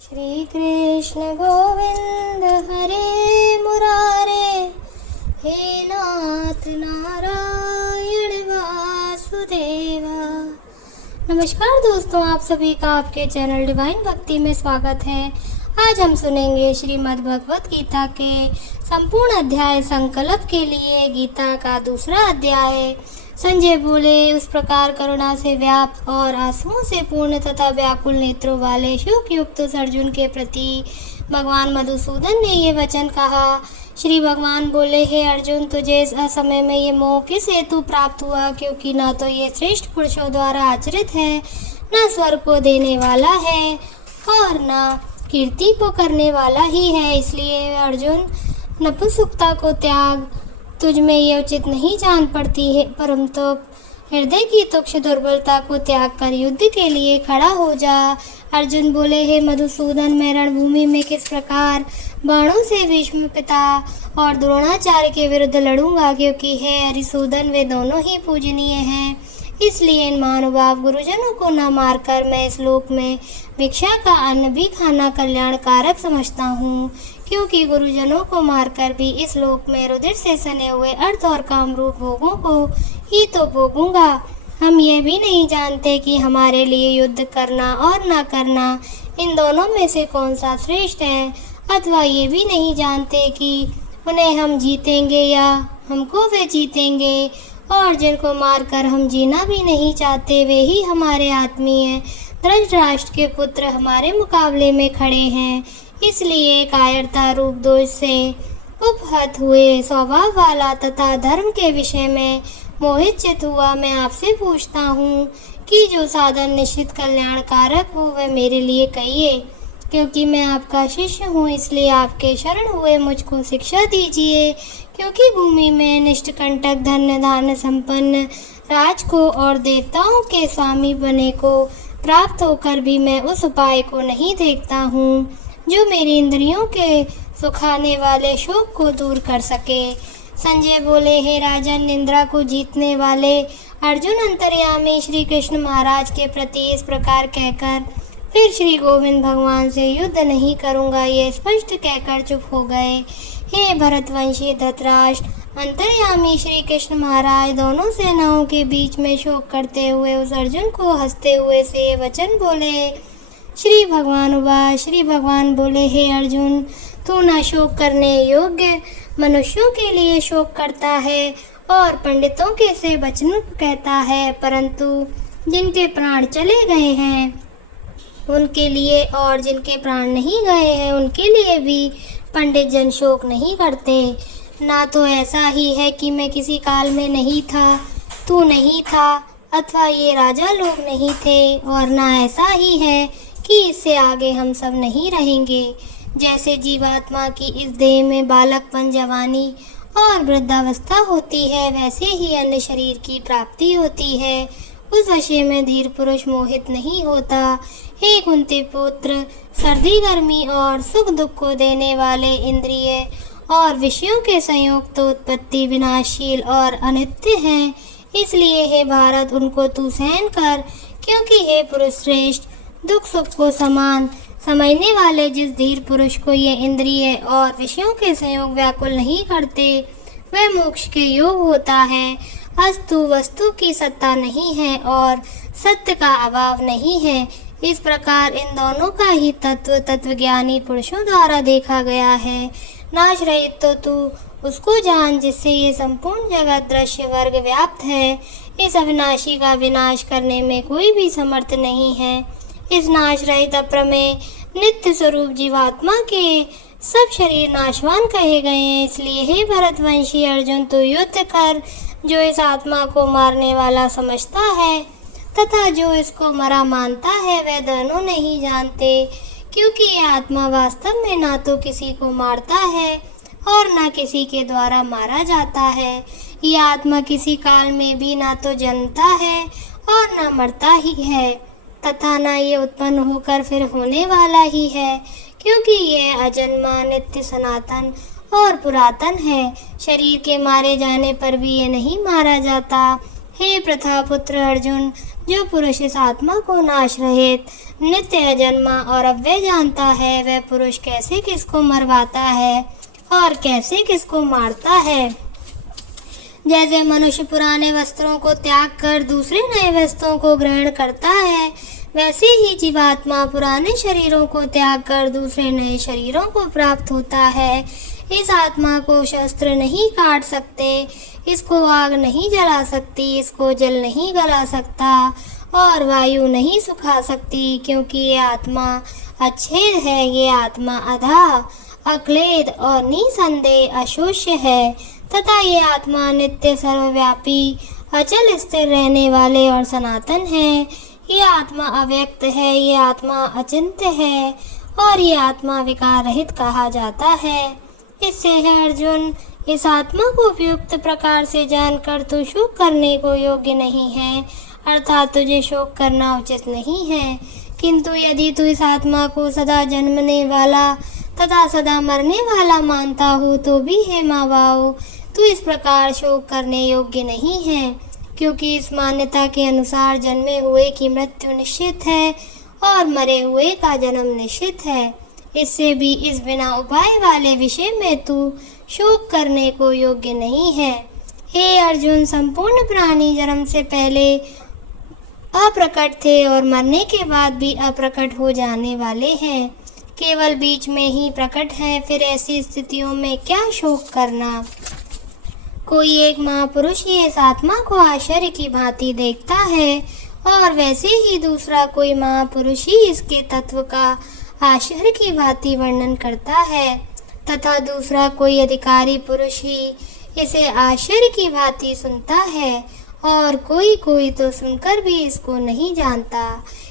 श्री कृष्ण गोविंद हरे मुरारे, हे नाथ नारायण वासुदेवा। नमस्कार दोस्तों, आप सभी का आपके चैनल डिवाइन भक्ति में स्वागत है। आज हम सुनेंगे श्रीमद् भगवत गीता के संपूर्ण अध्याय संकल्प के लिए गीता का दूसरा अध्याय। संजय बोले, उस प्रकार करुणा से व्याप्त और आंसुओं से पूर्ण तथा व्याकुल नेत्रों वाले शोक युक्त उस अर्जुन के प्रति भगवान मधुसूदन ने ये वचन कहा। श्री भगवान बोले, हे अर्जुन, तुझे इस असमय में ये मोह किस हेतु प्राप्त हुआ? क्योंकि ना तो ये श्रेष्ठ पुरुषों द्वारा आचरित है, न स्वर्ग को देने वाला है और न कीर्ति को करने वाला ही है। इसलिए अर्जुन, नपुंसकता को त्याग, तुझ में ये उचित नहीं जान पड़ती है, परंतु हृदय की तुक्ष दुर्बलता को त्याग कर युद्ध के लिए खड़ा हो जा। अर्जुन बोले, हे मधुसूदन, मैं रणभूमि में किस प्रकार बाणों से भीष्म पिता और द्रोणाचार्य के विरुद्ध लड़ूंगा? क्योंकि हे हरिसूदन, वे दोनों ही पूजनीय हैं। इसलिए इन महानुभाव गुरुजनों को न मारकर मैं इस लोक में भिक्षा का अन्न भी खाना कल्याणकारक समझता हूँ। क्योंकि गुरुजनों को मारकर भी इस लोक में रुधिर से सने हुए अर्थ और कामरूप भोगों को ही तो भोगूंगा। हम ये भी नहीं जानते कि हमारे लिए युद्ध करना और न करना, इन दोनों में से कौन सा श्रेष्ठ है, अथवा ये भी नहीं जानते कि उन्हें हम जीतेंगे या हमको वे जीतेंगे। और जिनको मारकर हम जीना भी नहीं चाहते, वे ही हमारे आत्मीय धृतराष्ट्र के पुत्र हमारे मुकाबले में खड़े हैं। इसलिए कायरता रूप दोष से उपहत हुए स्वभाव वाला तथा धर्म के विषय में मोहित चित हुआ मैं आपसे पूछता हूँ कि जो साधन निश्चित कल्याणकारक हो वह मेरे लिए कहिए। क्योंकि मैं आपका शिष्य हूँ, इसलिए आपके शरण हुए मुझको शिक्षा दीजिए। क्योंकि भूमि में निष्ठकंटक धन्य धान्य संपन्न राज को और देवताओं के स्वामी बने को प्राप्त होकर भी मैं उस उपाय को नहीं देखता हूँ जो मेरी इंद्रियों के सुखाने वाले शोक को दूर कर सके। संजय बोले, हे राजन, निंद्रा को जीतने वाले अर्जुन अंतर्यामी श्री कृष्ण महाराज के प्रति इस प्रकार कहकर फिर श्री गोविंद भगवान से युद्ध नहीं करूँगा ये स्पष्ट कहकर चुप हो गए। हे भरतवंशी धृतराष्ट्र, अंतर्यामी श्री कृष्ण महाराज दोनों सेनाओं के बीच में शोक करते हुए उस अर्जुन को हंसते हुए से ये वचन बोले। श्री भगवान बोले, हे अर्जुन, तू न शोक करने योग्य मनुष्यों के लिए शोक करता है और पंडितों के से वचन कहता है, परंतु जिनके प्राण चले गए हैं उनके लिए और जिनके प्राण नहीं गए हैं उनके लिए भी पंडित जन शोक नहीं करते। ना तो ऐसा ही है कि मैं किसी काल में नहीं था, तू नहीं था, अथवा ये राजा लोग नहीं थे, और ना ऐसा ही है कि इससे आगे हम सब नहीं रहेंगे। जैसे जीवात्मा की इस देह में बालकपन, जवानी और वृद्धावस्था होती है, वैसे ही अन्य शरीर की प्राप्ति होती है। उस विषय में धीर पुरुष मोहित नहीं होता। हे कुंती पुत्र, सर्दी गर्मी और सुख दुख को देने वाले इंद्रिय और विषयों के संयोग तो उत्पत्ति विनाशील और अनित्य हैं। इसलिए हे भारत, उनको तू सहन कर। क्योंकि हे पुरुष श्रेष्ठ, दुख सुख को समान समझने वाले जिस धीर पुरुष को ये इंद्रिय और विषयों के संयोग व्याकुल नहीं करते, वह मोक्ष के योग होता है। अस्तु वस्तु की सत्ता नहीं है और सत्य का अभाव नहीं है। इस प्रकार इन दोनों का ही तत्वज्ञानी पुरुषों द्वारा देखा गया है। नाश रहित तो तू उसको जान जिससे ये संपूर्ण जगत दृश्य वर्ग व्याप्त है। इस अविनाशी का विनाश करने में कोई भी समर्थ नहीं है। इस नाश रहित अप्रमेय नित्य स्वरूप जीवात्मा के सब शरीर नाशवान कहे गए हैं। इसलिए हे भरतवंशी अर्जुन, तू युद्ध कर। जो इस आत्मा को मारने वाला समझता है तथा जो इसको मरा मानता है, वह दोनों नहीं जानते। क्योंकि यह आत्मा वास्तव में ना तो किसी को मारता है और ना किसी के द्वारा मारा जाता है। यह आत्मा किसी काल में भी ना तो जन्मता है और ना मरता ही है, तथा ना ये उत्पन्न होकर फिर होने वाला ही है। क्योंकि यह अजन्मा, नित्य, सनातन और पुरातन है। शरीर के मारे जाने पर भी ये नहीं मारा जाता। हे प्रथापुत्र अर्जुन, जो पुरुष इस आत्मा को नाश रहित, नित्य अजन्मा और अव्यय जानता है, वह पुरुष कैसे किसको मरवाता है और कैसे किसको मारता है। जैसे मनुष्य पुराने वस्त्रों को त्याग कर दूसरे नए वस्त्रों को ग्रहण करता है, वैसे ही जीवात्मा पुराने शरीरों को त्याग कर दूसरे नए शरीरों को प्राप्त होता है। इस आत्मा को शस्त्र नहीं काट सकते, इसको आग नहीं जला सकती, इसको जल नहीं गला सकता और वायु नहीं सुखा सकती, क्योंकि ये आत्मा अच्छेद है, ये आत्मा अधा, अक्लेद और निसंदेह अशोष्य है तथा ये आत्मा नित्य, सर्वव्यापी, अचल, स्थिर रहने वाले और सनातन है। ये आत्मा अव्यक्त है, ये आत्मा अचिंत्य है और ये आत्मा विकार रहित कहा जाता है। इससे है अर्जुन, इस आत्मा को उपयुक्त प्रकार से जानकर तू शोक करने को योग्य नहीं है, अर्थात तुझे शोक करना उचित नहीं है। किंतु यदि तू इस आत्मा को सदा जन्मने वाला तथा सदा मरने वाला मानता हो तो भी हे महाबाहो, तू इस प्रकार शोक करने योग्य नहीं है, क्योंकि इस मान्यता के अनुसार जन्मे हुए की मृत्यु निश्चित है और मरे हुए का जन्म निश्चित है। इससे भी इस बिना उपाय वाले विषय में तू शोक करने को योग्य नहीं है। हे अर्जुन, संपूर्ण प्राणी जन्म से पहले अप्रकट थे और मरने के बाद भी अप्रकट हो जाने वाले हैं, केवल बीच में ही प्रकट है। फिर ऐसी स्थितियों में क्या शोक करना। कोई एक महापुरुष ही इस आत्मा को आश्चर्य की भांति देखता है और वैसे ही दूसरा कोई महापुरुष ही इसके तत्व का आश्चर्य की भांति वर्णन करता है तथा दूसरा कोई अधिकारी पुरुष ही इसे आश्चर्य की भांति सुनता है और कोई कोई तो सुनकर भी इसको नहीं जानता।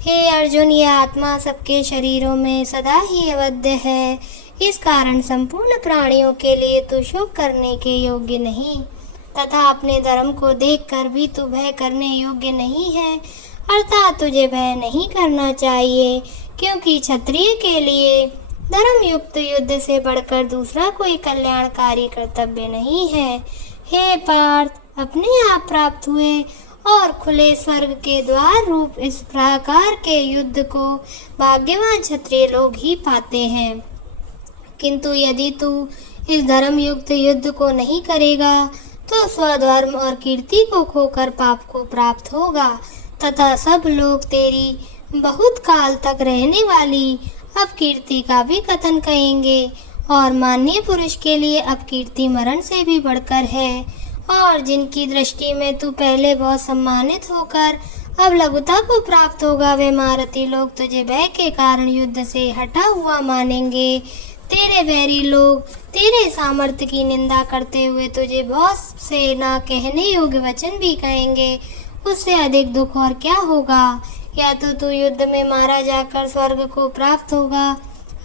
हे अर्जुन, यह आत्मा सबके शरीरों में सदा ही अवध्य है, इस कारण संपूर्ण प्राणियों के लिए तू शोक करने के योग्य नहीं तथा अपने धर्म को देखकर भी तू भय करने योग्य नहीं है, अर्थात तुझे भय नहीं करना चाहिए, क्योंकि क्षत्रिय के लिए धर्म युक्त युद्ध से बढ़कर दूसरा कोई कल्याणकारी कर्तव्य नहीं है। हे पार्थ, अपने आप प्राप्त हुए और खुले स्वर्ग के द्वार रूप इस प्रकार के युद्ध को भाग्यवान क्षत्रिय लोग ही पाते हैं। किंतु यदि तू इस धर्म युक्त युद्ध को नहीं करेगा तो स्वधर्म और कीर्ति को खोकर पाप को प्राप्त होगा तथा सब लोग तेरी बहुत काल तक रहने वाली अपकीर्ति का भी कथन कहेंगे। और माननीय पुरुष के लिए अपकीर्ति मरण से भी बढ़कर है और जिनकी दृष्टि में तू पहले बहुत सम्मानित होकर अब लघुता को प्राप्त होगा, वे महारथी लोग तुझे भय के कारण युद्ध से हटा हुआ मानेंगे। तेरे वैरी लोग तेरे सामर्थ्य की निंदा करते हुए तुझे बहुत से ना कहने योग्य वचन भी कहेंगे। उससे अधिक दुख और क्या होगा। या तो तू युद्ध में मारा जाकर स्वर्ग को प्राप्त होगा,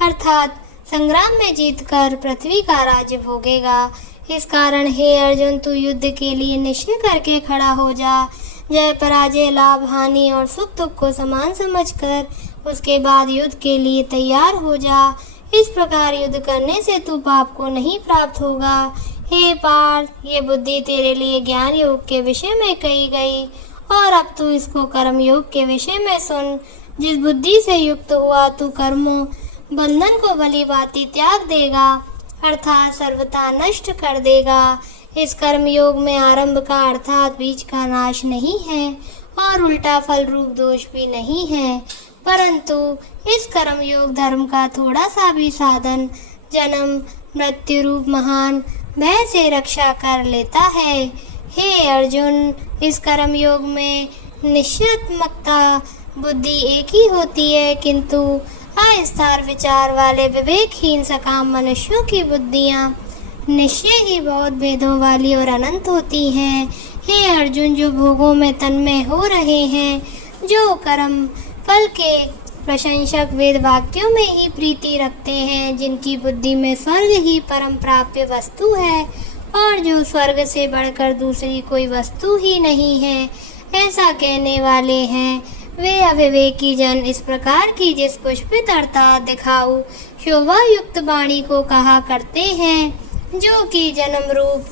अर्थात संग्राम में जीतकर पृथ्वी का राज्य भोगेगा। इस कारण हे अर्जुन, तू युद्ध के लिए निश्चय करके खड़ा हो जा। जय पराजय, लाभ हानि और सुख दुख को समान समझकर उसके बाद युद्ध के लिए तैयार हो जा। इस प्रकार युद्ध करने से तू पाप को नहीं प्राप्त होगा। हे पार्थ, ये बुद्धि तेरे लिए ज्ञान योग के विषय में कही गई और अब तू इसको कर्म योग के विषय में सुन। जिस बुद्धि से युक्त हुआ तू कर्मों बंधन को भली भांति त्याग देगा, अर्थात सर्वथा नष्ट कर देगा। इस कर्म योग में आरंभ का अर्थात बीज का नाश नहीं है और उल्टा फल रूप दोष भी नहीं है, परंतु इस कर्म योग धर्म का थोड़ा सा भी साधन जन्म मृत्यु रूप महान भय से रक्षा कर लेता है। हे अर्जुन, इस कर्म योग में निश्चयात्मकता बुद्धि एक ही होती है, किंतु अस्थिर विचार वाले विवेकहीन सकाम मनुष्यों की बुद्धियाँ निश्चय ही बहुत भेदों वाली और अनंत होती हैं। हे अर्जुन, जो भोगों में तन्मय हो रहे हैं, जो कर्म फल के प्रशंसक वेद वाक्यों में ही प्रीति रखते हैं, जिनकी बुद्धि में स्वर्ग ही परम प्राप्य वस्तु है और जो स्वर्ग से बढ़कर दूसरी कोई वस्तु ही नहीं है, ऐसा कहने वाले हैं, वे अविवेकी जन इस प्रकार की जिस पुष्पित अर्थात दिखाऊ शोभा युक्त वाणी को कहा करते हैं, जो कि जन्म रूप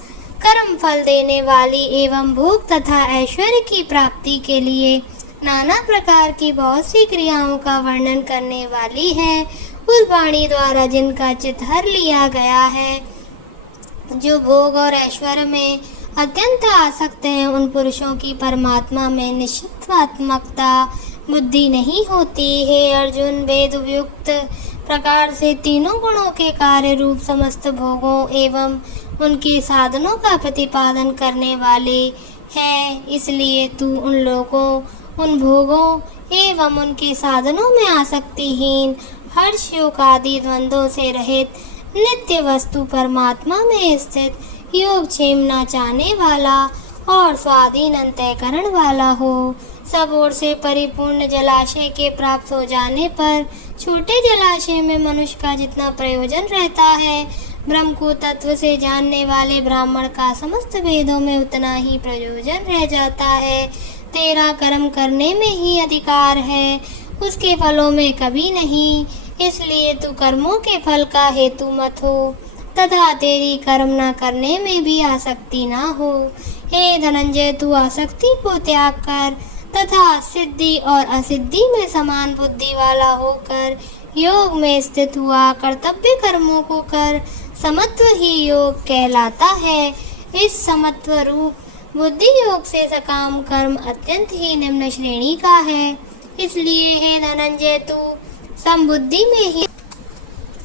कर्म फल देने वाली एवं भोग तथा ऐश्वर्य की प्राप्ति के लिए नाना प्रकार की बहुत सी क्रियाओं का वर्णन करने वाली है, उस वाणी द्वारा जिनका चित्त हर लिया गया है। जो भोग और ऐश्वर्य में अत्यंत आसक्त हैं, उन पुरुषों की परमात्मा में निश्चित्वात्मकता बुद्धि नहीं होती। हे अर्जुन, वेद उपयुक्त प्रकार से तीनों गुणों के कार्य रूप समस्त भोगों एवं उनके साधनों का प्रतिपादन करने वाले हैं। इसलिए तू उन लोगों, उन भोगों एवं उनके साधनों में आसक्तिहीन, हर्ष शोक आदि द्वंद्वों से रहित, नित्य वस्तु परमात्मा में स्थित, योगक्षेम न चाहने वाला और स्वाधीन अंतःकरण वाला हो। सब ओर से परिपूर्ण जलाशय के प्राप्त हो जाने पर छोटे जलाशय में मनुष्य का जितना प्रयोजन रहता है, ब्रह्म को तत्व से जानने वाले ब्राह्मण का समस्त वेदों में उतना ही प्रयोजन रह जाता है। तेरा कर्म करने में ही अधिकार है, उसके फलों में कभी नहीं। इसलिए तू कर्मों के फल का हेतु मत हो तथा तेरी कर्म न करने में भी आसक्ति न हो। हे धनंजय, तू आसक्ति को त्याग कर तथा सिद्धि और असिद्धि में समान बुद्धि वाला होकर योग में स्थित हुआ कर्तव्य कर्मों को कर। समत्व ही योग कहलाता है। इस समत्व रूप बुद्धि योग से सकाम कर्म अत्यंत ही निम्न श्रेणी का है। इसलिए हे धनंजय, तू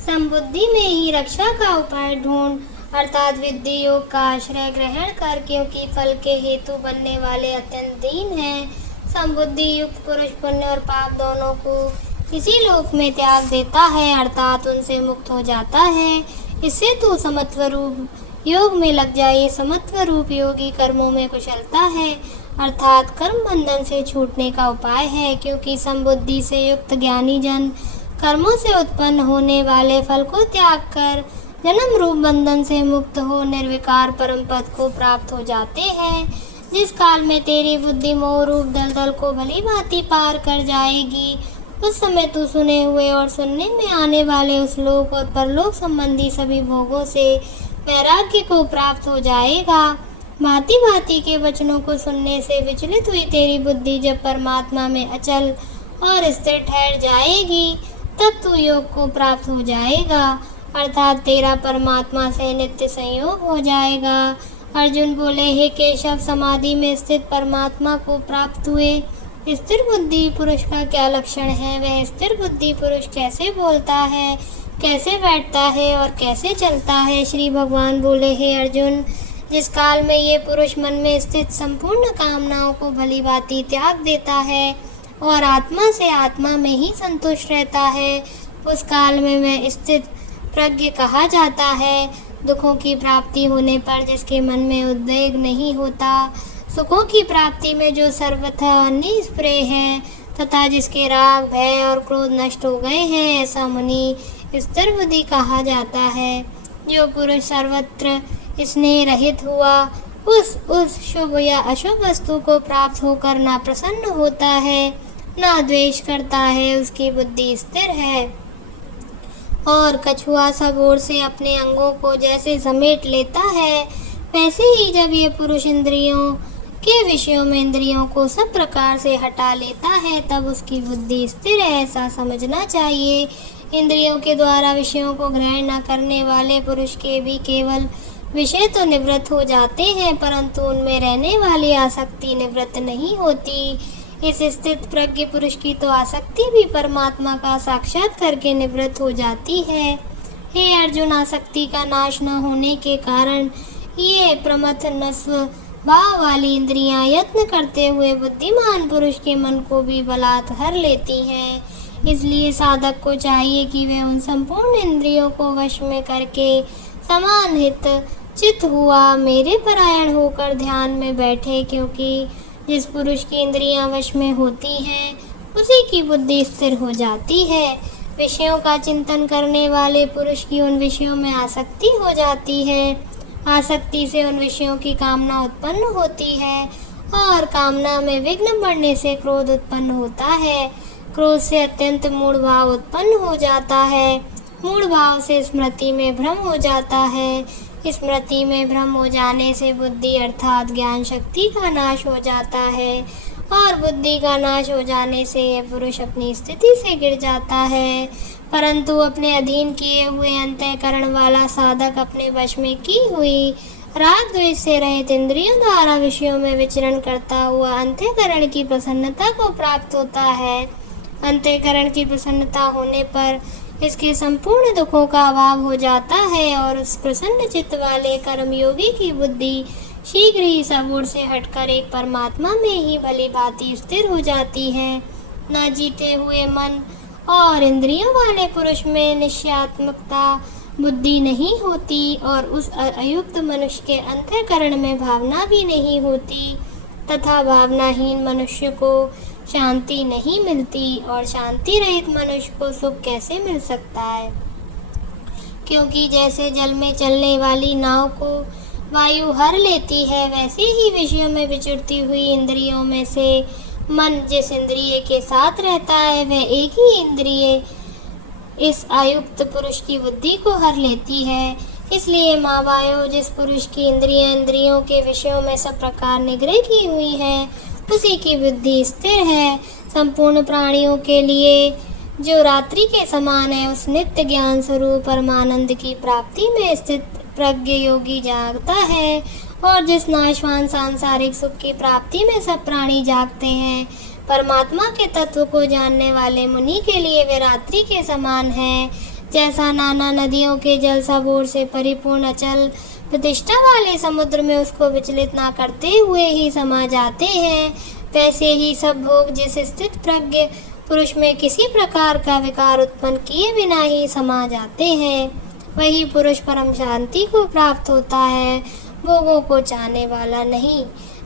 समबुद्धि में ही रक्षा का उपाय ढूंढ, अर्थात विद्धि योग का आश्रय ग्रहण कर, क्योंकि फल के हेतु बनने वाले अत्यंत दीन हैं। समबुद्धि युक्त पुरुष पुण्य और पाप दोनों को इसी लोक में त्याग देता है, अर्थात उनसे मुक्त हो जाता है। इससे तू समत्व रूप योग में लग जाए। समत्व रूप योगी कर्मों में कुशलता है, अर्थात कर्म बंधन से छूटने का उपाय है, क्योंकि समबुद्धि से युक्त ज्ञानी जन कर्मों से उत्पन्न होने वाले फल को त्याग कर जन्म रूप बंधन से मुक्त हो निर्विकार परम पद को प्राप्त हो जाते हैं। जिस काल में तेरी बुद्धि मोह रूप दलदल को भली भांति पार कर जाएगी, उस समय तू सुने हुए और सुनने में आने वाले उस लोक और परलोक संबंधी सभी भोगों से वैराग्य को प्राप्त हो जाएगा। भांति भांति के वचनों को सुनने से विचलित हुई तेरी बुद्धि जब परमात्मा में अचल और स्थिर ठहर जाएगी, तब तू योग को प्राप्त हो जाएगा, अर्थात तेरा परमात्मा से नित्य संयोग हो जाएगा। अर्जुन बोले, हे केशव, समाधि में स्थित परमात्मा को प्राप्त हुए स्थिर बुद्धि पुरुष का क्या लक्षण है? वह स्थिर बुद्धि पुरुष कैसे बोलता है, कैसे बैठता है और कैसे चलता है? श्री भगवान बोले, हे अर्जुन, जिस काल में ये पुरुष मन में स्थित संपूर्ण कामनाओं को भली भांति त्याग देता है और आत्मा से आत्मा में ही संतुष्ट रहता है, उस काल में मैं स्थित प्रज्ञ कहा जाता है। दुखों की प्राप्ति होने पर जिसके मन में उद्वेग नहीं होता, सुखों की प्राप्ति में जो सर्वथा निष्प्रिय है तथा जिसके राग भय और क्रोध नष्ट हो गए हैं, ऐसा मुनि स्थिर बुद्धि कहा जाता है। जो पुरुष सर्वत्र स्नेह रहित हुआ, उस शुभ या अशुभ वस्तु को प्राप्त होकर ना प्रसन्न होता है, ना द्वेष करता है, उसकी बुद्धि स्थिर है। और कछुआ सब ओर से अपने अंगों को जैसे समेट लेता है, वैसे ही जब ये पुरुष इंद्रियों के विषयों में इंद्रियों को सब प्रकार से हटा लेता है, तब उसकी बुद्धि स्थिर है, ऐसा समझना चाहिए। इंद्रियों के द्वारा विषयों को ग्रहण न करने वाले पुरुष के भी केवल विषय तो निवृत्त हो जाते हैं, परंतु उनमें रहने वाली आसक्ति निवृत्त नहीं होती। इस स्थित प्रज्ञ पुरुष की तो आसक्ति भी परमात्मा का साक्षात करके निवृत्त हो जाती है। हे अर्जुन, आसक्ति का नाश न होने के कारण ये प्रमथ नस्व भाव वाली इंद्रियां यत्न करते हुए बुद्धिमान पुरुष के मन को भी बलात् हर लेती हैं। इसलिए साधक को चाहिए कि वे उन संपूर्ण इंद्रियों को वश में करके समान हित चित हुआ मेरे परायण होकर ध्यान में बैठे, क्योंकि जिस पुरुष की इंद्रियां वश में होती हैं, उसी की बुद्धि स्थिर हो जाती है। विषयों का चिंतन करने वाले पुरुष की उन विषयों में आसक्ति हो जाती है। आसक्ति से उन विषयों की कामना उत्पन्न होती है और कामना में विघ्न बढ़ने से क्रोध उत्पन्न होता है। क्रोध से अत्यंत मूढ़ भाव उत्पन्न हो जाता है। मूढ़ भाव से स्मृति में भ्रम हो जाता है। स्मृति में भ्रम हो जाने से बुद्धि अर्थात ज्ञान शक्ति का नाश हो जाता है और बुद्धि का नाश हो जाने से यह पुरुष अपनी स्थिति से गिर जाता है। परंतु अपने अधीन किए हुए अंतःकरण वाला साधक अपने वश में की हुई राग द्वेष से रहित इंद्रियों द्वारा विषयों में विचरण करता हुआ अंतःकरण की प्रसन्नता को प्राप्त होता है। अंतःकरण की प्रसन्नता होने पर इसके संपूर्ण दुखों का अभाव हो जाता है और उस प्रसन्न चित्त वाले कर्मयोगी की बुद्धि शीघ्र ही सब ओर से हटकर एक परमात्मा में ही भली भांति स्थिर हो जाती है। न जीते हुए मन और इंद्रियों वाले पुरुष में निश्चयात्मकता बुद्धि नहीं होती और उस अयुक्त मनुष्य के अंतःकरण में भावना भी नहीं होती तथा भावनाहीन मनुष्य को शांति नहीं मिलती। और शांति रहित मनुष्य को सुख कैसे मिल सकता है? क्योंकि जैसे जल में चलने वाली नाव को वायु हर लेती है, वैसे ही विषयों में विचरती हुई इंद्रियों में से मन जिस इंद्रिय के साथ रहता है वह एक ही इंद्रिय इस आयुक्त पुरुष की बुद्धि को हर लेती है। इसलिए माँ वायु जिस पुरुष की इंद्रियों के विषयों में सब प्रकार निग्रह की हुई है, उसी की बुद्धि स्थिर है। संपूर्ण प्राणियों के लिए जो रात्रि के समान है, उस नित्य ज्ञान स्वरूप परमानंद की प्राप्ति में स्थित प्रज्ञ योगी जागता है। और जिस नाशवान सांसारिक सुख की प्राप्ति में सब प्राणी जागते हैं, परमात्मा के तत्व को जानने वाले मुनि के लिए वे रात्रि के समान है। जैसा नाना नदियों के जल सब ओर से परिपूर्ण अचल प्रतिष्ठा वाले समुद्र में उसको विचलित ना करते हुए ही समा जाते हैं, वैसे ही सब भोग जिस स्थित प्रज्ञ पुरुष में किसी प्रकार का विकार उत्पन्न किए बिना ही समा जाते हैं, वही पुरुष परम शांति को प्राप्त होता है, भोगों को चाहने वाला नहीं।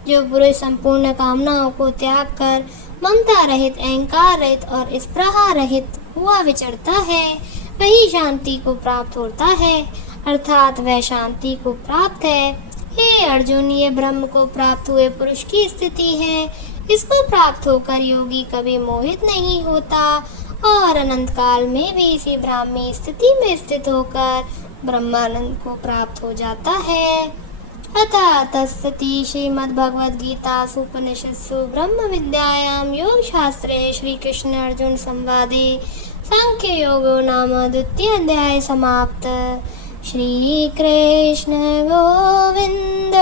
जो पुरुष संपूर्ण कामनाओं को त्याग कर ममता रहित, अहंकार रहित और स्पृहा रहित हुआ विचरता है, वही शांति को प्राप्त होता है, अर्थात वह शांति को प्राप्त है। हे अर्जुन, ये ब्रह्म को प्राप्त हुए पुरुष की स्थिति है। इसको प्राप्त होकर योगी कभी मोहित नहीं होता और अनंत काल में भी इसी ब्राह्मी स्थिति में स्थित होकर ब्रह्मानंद को प्राप्त हो जाता है। अतः तत्सति श्रीमद्भगवद्गीतासु उपनिषत्सु ब्रह्म विद्यायां योग शास्त्रे श्री कृष्ण अर्जुन संवादे सांख्य योगो नाम द्वितीय अध्याय समाप्त। श्री कृष्ण गोविंद।